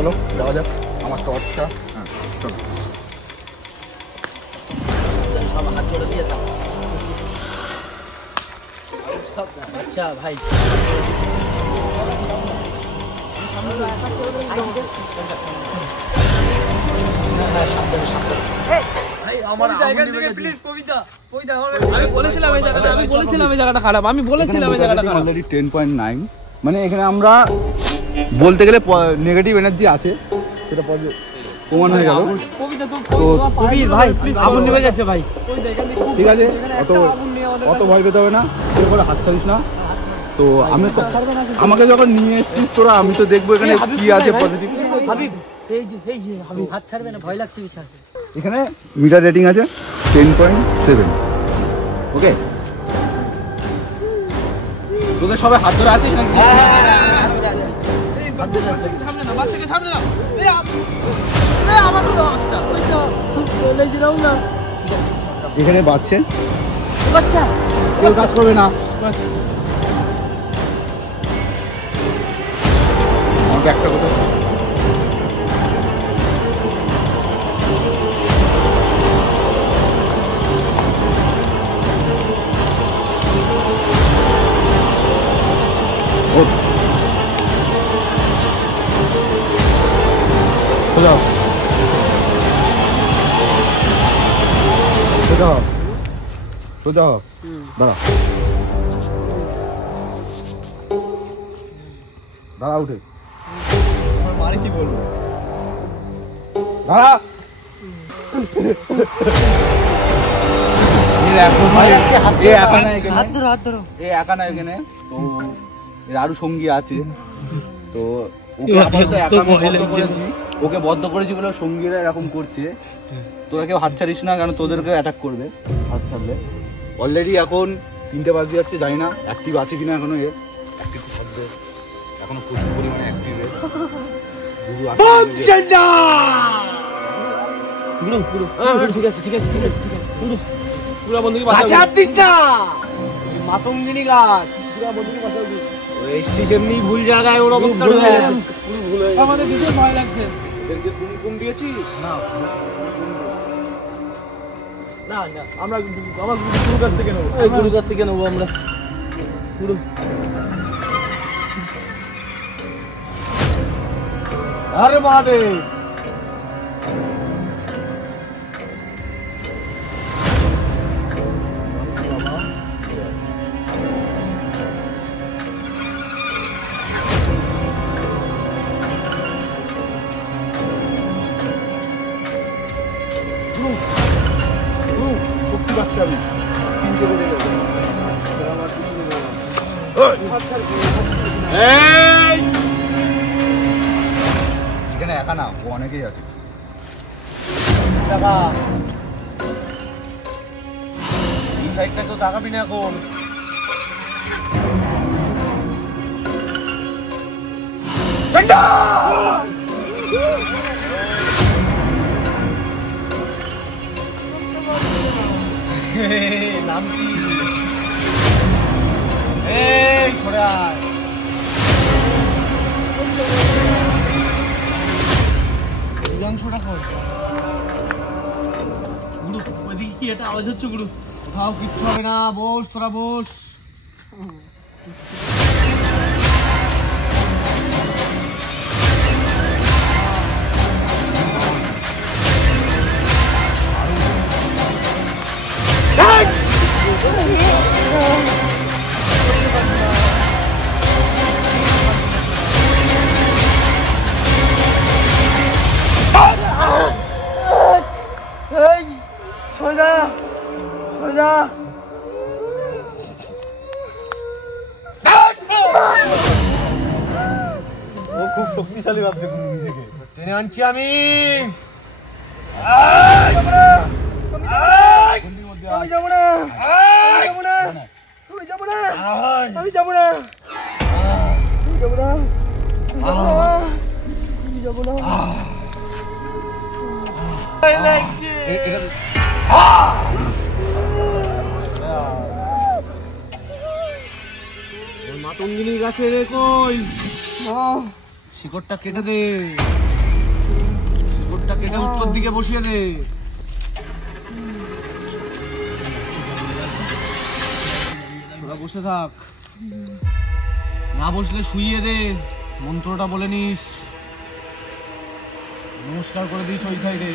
চলো যাওয়া যাক। আমার টর্চটা, হ্যাঁ চলো। সব হাত জোড়া দিয়ে দাও। আচ্ছা ভাই আমি বলেছিলাম এই জায়গাটা খারাপ। অলরেডি 10.9, মানে এখানে আমরা বলতে গেলে নেগেটিভ এনার্জি আছে, সেটা প্রমাণ হয়ে গেল। তো কবির ভাই আগুন নেমে যাচ্ছে ভাই। ঠিক আছে, অত ভয় পেতে হবে না, করে হাত ছাড়িস না। তো আমি তো আমাকে যখন নিয়ে এসেছিস তোরা, আমি তো দেখবো এখানে কি আছে পজিটিভ। হাত ছাড়বে না, ভয় লাগছে বিশাল। এখানে মিটার রেটিং আছে 10.7। ওকে, তোদের সবাই হাত ধরে আছিস নাকি? এখানে বাচ্চা কেউ কাজ করবে না। আমার ব্যাগটা কোথায়? সোজা সোজা সোজা দাঁড়া দাঁড়া, উঠে মানে কি বলবো, দাঁড়া। একা না এখানে, তো এর আরো সঙ্গী আছে। তো ওকে বদ্ধ করেছি বলে সঙ্গীরা এরকম করছে। তোরা কেউ হাত ছাড়িস না, কারণ তোদেরকে অ্যাটাক করবে হাত ছাড়লে। অলরেডি এখন 3টে বাজে যাচ্ছে, জানি না অ্যাক্টিভ আছে কিনা এখনো। অ্যাক্টিভ থাকবে এখনো, প্রচুর পরিমাণে অ্যাক্টিভ। ঠিক আছে ঠিক আছে ঠিক আছে ঠিক আছে। পুরো বন্ধুকে মাতঙ্গিনী গাছ পুরো বন্ধুকে বাঁচাবি। এসছিস এমনি ভুল জায়গায়, ওর অবস্থা আমাদের ভীষণ ভয় লাগছে। ওদেরকে কুমকুম দিয়েছিস? না না না, আমরা গুরুর কাছ থেকে নেবো। গুরুর কাছ থেকে নেবো আমরা পুরো। আরে মহাদেব, এখানে একা না, ও অনেকেই আছে। এই সাইডটা তো তাকাবি না এখন। নাম কি? এই সরে আয়। অংশটা কই? গুরু ওইদিকে কি এটা আওয়াজ হচ্ছে? গুরু কোথাও কিচ্ছু হবে না, বস তোরা বস। ও খুব শক্তিশালী ভাবছে নিজেকে, টেনে আনছি আমি। আমি যাবো না, যাবো না, আমি যাবো না, আমি যাবো না, আমি যাবো না, আমি যাবো না। মাতঙ্গিনী গাছে রে কই, শিকড়টা কেটে দে। শিকড়টা কেটে উত্তর দিকে বসিয়ে দে। তোরা বসে থাক, না বসলে শুইয়ে দে, মন্ত্রটা বলে নিস, নমস্কার করে দিস ওই সাইডে।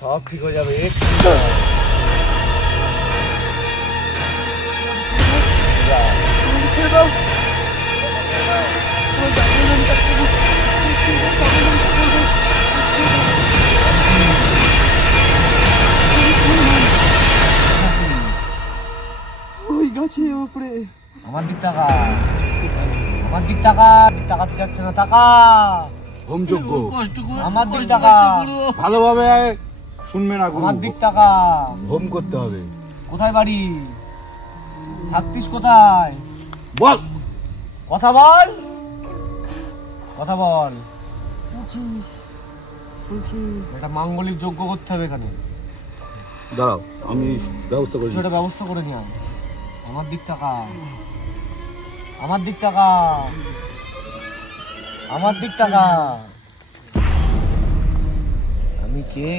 সব ঠিক হয়ে যাবে। ওই গাছের উপরে। আমার দিক টাকা, আমার দিক টাকা, দিক টাকাতে যাচ্ছে না, টাকা হোমযোগ্য আমার দিক টাকা, ভালোভাবে শুনবে না, আমার দিক টাকা। হোম করতে হবে। কোথায় বাড়ি, থাকতিস কোথায়, বল, কথা বল, কথা বল। এটা মাঙ্গলিক যজ্ঞ করতে হবে এখানে। দাঁড়াও, আমি ব্যবস্থা করছি। একটা ব্যবস্থা করে নিয়ে আয়। আমার দিক টাকা, আমার দিক টাকা, আমার দিক টাকা। আমি কে?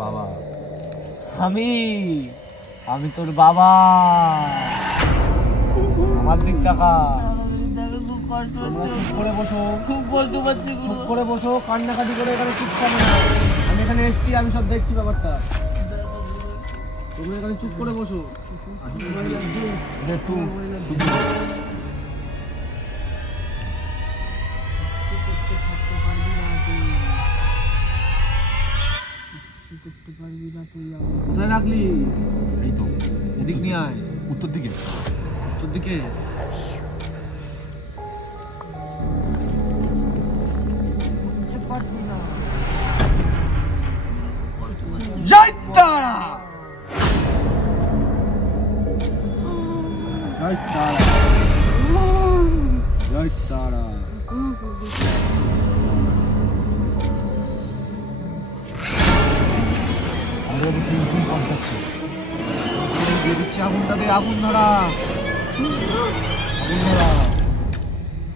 বাবা, আমি আমি তোর বাবা। আমার দিক টাকা। তোমরা চুপ করে বসো, খুব কষ্ট পাচ্ছি, চুপ করে বসো, কান্নাকাটি করে এখানে চুপচাপ না। আমি এখানে এসেছি, আমি সব দেখছি ব্যাপারটা। তোমরা এখানে চুপ করে বসো। একটু কোথায় রাখলি? এই তো এদিক নিয়ে আয়। উত্তর দিকে। উত্তর দিকে। জয় তারা, জয় তারা, জয় তারা। আগুনটা দে, আগুন ধরা, আগুন ধরা,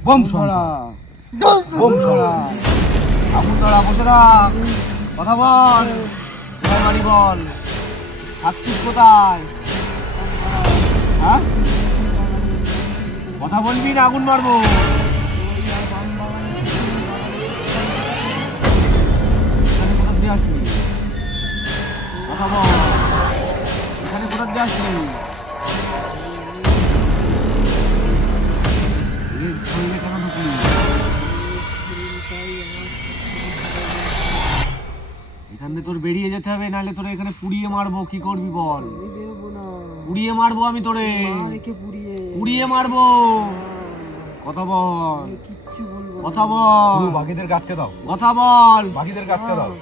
বম ধরা, বম ধরা, আগুন ধরা। বসে থাক, কথা বল, কোথায় বাড়ি বল, থাকছিস কোথায়? হ্যাঁ, কথা বলবি না আগুন মারবো। এখানে কোথা দিয়ে আসলি? কথা বল, এখানে কোথা দিয়ে আসলি? কেন ঢুকলি? এখান থেকে তোর বেরিয়ে যেতে হবে, নাহলে তোরে এখানে পুড়িয়ে মারবো। কি করবি বল? পুড়িয়ে মারবো আমি তোরে, পুড়িয়ে মারবো। কথা বল, কথা বল, বাকিদের কাটতে দাও, কথা বল। বাকিদের কাটতে দাও।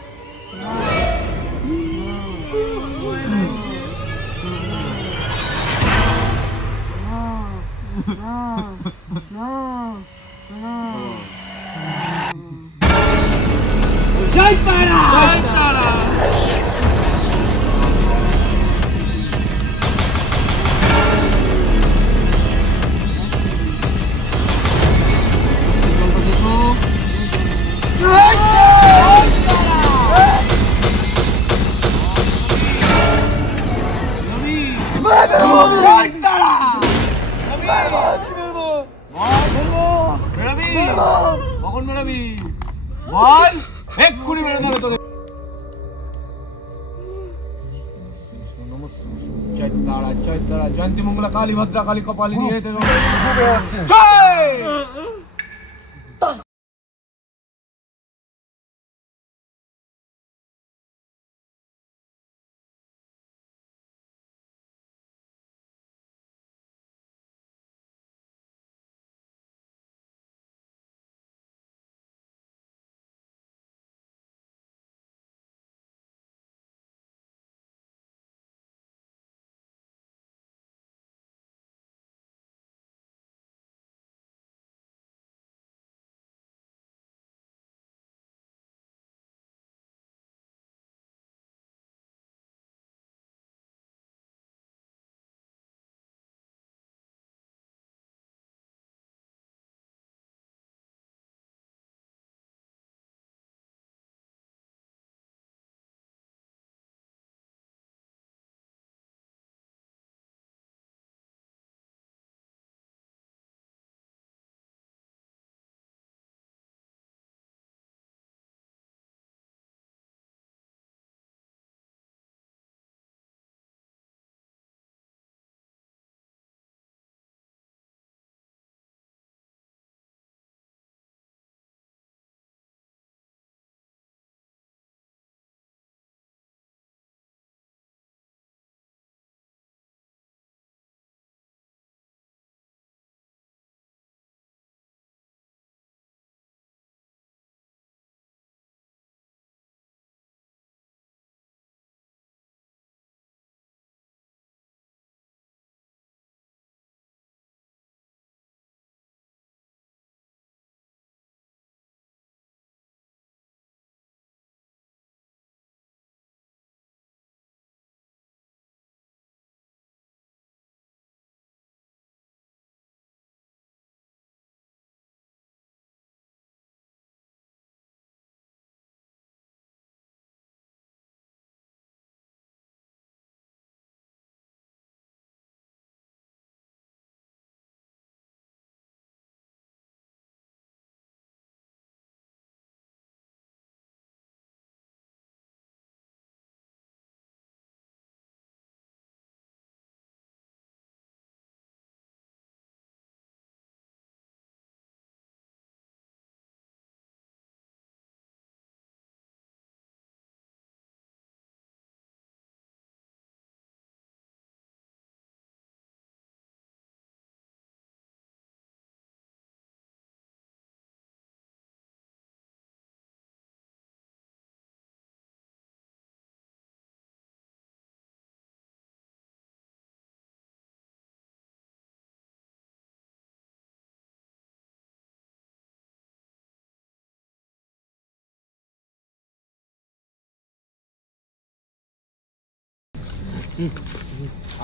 জয় তারা, জয় তারা। কখন বেরোবি বল, এক্ষুনি বেরোতে হবে তোরে। জয় তারা জয় তারা, জয়ন্তী মঙ্গলা কালী ভদ্রা কালী কপালিনী।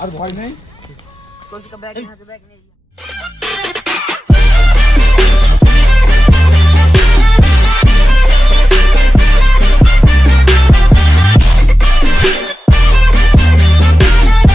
আর ভয় নেই। कौन सी का बैग यहाँ पे बैग नहीं